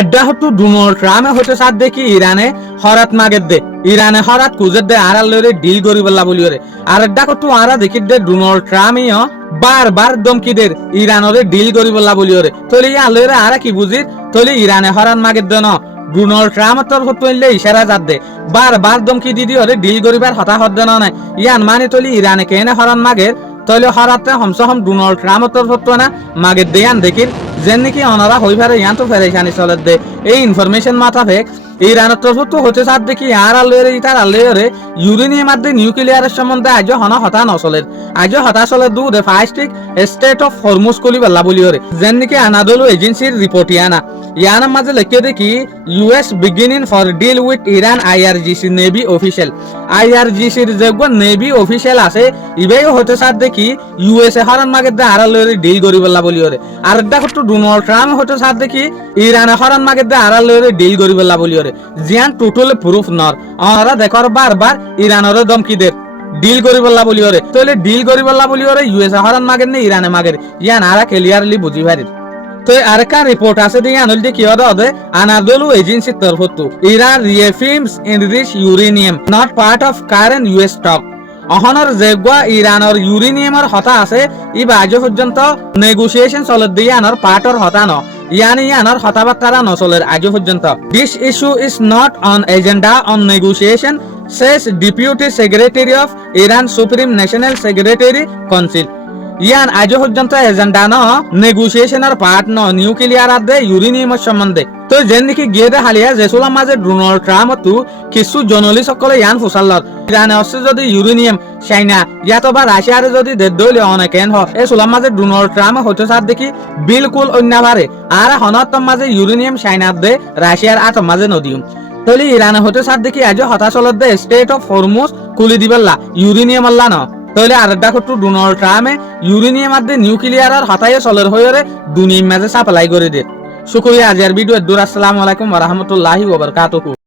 এডা হতো ডোনাল্ড ট্রাম্পে হতে সাথ দেখি ইরানে হরাত মাগের দে ইরানে হরাত কুজের দে আর লরে ডিল করি বললা বলি ওরে আর এডা কত আরা দেখি দে ডোনাল্ড ট্রাম্পই বারবার দমকি দের ইরানরে ডিল করি বললা বলি ওরে তলি আলরে আর কি বুঝির তলি ইরানে হরাত মাগের দে ন ডোনাল্ড ট্রাম্পের তরফ তৈলে ইশারা যাত দে বারবার দমকি দিদি ওরে ডিল করিবার হতা হদ দে না ইয়ান মানে তলি ইরানে কেনে হরান মাগের তৈলে হরাতে হমসহম ডোনাল্ড ট্রাম্পের তরফ তো না মাগের দেয়ান দেখির যেন নাকি অনারা হই পারে ইয়ান তো ফেরেশানি চলে দে এই ইনফরমেশন মাথা ফেক ইরানের তরফ তো হতে সাথ দেখি আর আল্লেরে ইতার আল্লেরে ইউরেনিয়াম আদে নিউক্লিয়ারের সম্বন্ধে আজ হনা হতা নচলের আজ হতা চলে দু দে ফাইস্টিক স্টেট অফ হরমুজ কলি বল্লা বলি ওরে যেন নাকি আনাদলু এজেন্সির রিপোর্ট ইয়ানা ইয়ানার মাঝে লেখে দেখি US beginning for deal with Iran IRGC navy official আইআরজিসির যেগুলো নেভি অফিসিয়াল আছে ইবেও হতে সাথ দেখি ইউএসএ হরান মাগে দে আর আল্লেরে ডিল করি বল্লা বলি ওরে আর দেখো তো ডোনাল্ড ট্রাম্প হতে সাথ দেখি ইরানে হরান মাগে দে আর আল্লেরে ডিল করি বল্লা বলি ওরে জিয়ান টোটাল প্রুফ নর অনারা দেখর বারবার ইরানের দমকি দে ডিল করি বললা বলি ওরে তাহলে ডিল করি বললা বলি ওরে ইউএসএ হরান মাগের নে ইরানে মাগের ইয়ান আরা ক্লিয়ারলি বুঝি পারি তো আরেকা রিপোর্ট আছে দিয়ে আনল দিয়ে কি হবে আনাদলু এজেন্সির তরফ তো ইরান রিফিউমস enrich uranium not part of current US stock অহনর যেগুয়া ইরানের ইউরেনিয়ামের হতা আছে ই আজ পর্যন্ত নেগোসিয়েশন চলে দিয়ে আনার পার্টর হতা ন ইয়ানি আনার হতাবার্তারা নচলের আজ পর্যন্ত this issue is not on agenda on negotiation says Deputy Secretary of Iran Supreme National Secretary Council ইয়ান আজ পর্যন্ত এজেন্ডা ন নেগোসিয়েশনের পার্ট ন নিউক্লিয়ার আদে ইউরেনিয়ামের সম্বন্ধে তো যেন নাকি গিয়ে দে হালিয়া জেসুলার মাঝে ডোনাল্ড ট্রাম্প তো কিছু জর্নালিস্ট সকলে ইয়ান ফুসাল্লত ইরানে হচ্ছে যদি ইউরেনিয়াম চাইনা ইয়াতো বা রাশিয়ারে যদি দেড় দইলে অনেকেন হ এই সুলার মাঝে ডোনাল্ড ট্রাম্প হতে সাথ দেখি বিলকুল অন্য পারে আর হনতম মাঝে ইউরেনিয়াম চাইনা দে রাশিয়ার আতম মাঝে নদীম তলি ইরানে হতে সাথ দেখি আজ হতাশলত দে স্টেট অফ হরমুজ খুলি দিবেল্লা ইউরেনিয়াম আল্লাহ ন তাহলে আর একটা করতো ডোনাল্ড ট্রাম্পে ইউরেনিয়াম আদে নিউক্লিয়ার আর হতাইয়ে চলের হয়ে দুনিয়ার মাঝে সাপ্লাই করে দে শুক্রিয়া আজকের ভিডিও দূর আসসালামু আলাইকুম ওয়া রাহমাতুল্লাহি ওয়া বারাকাতুহু।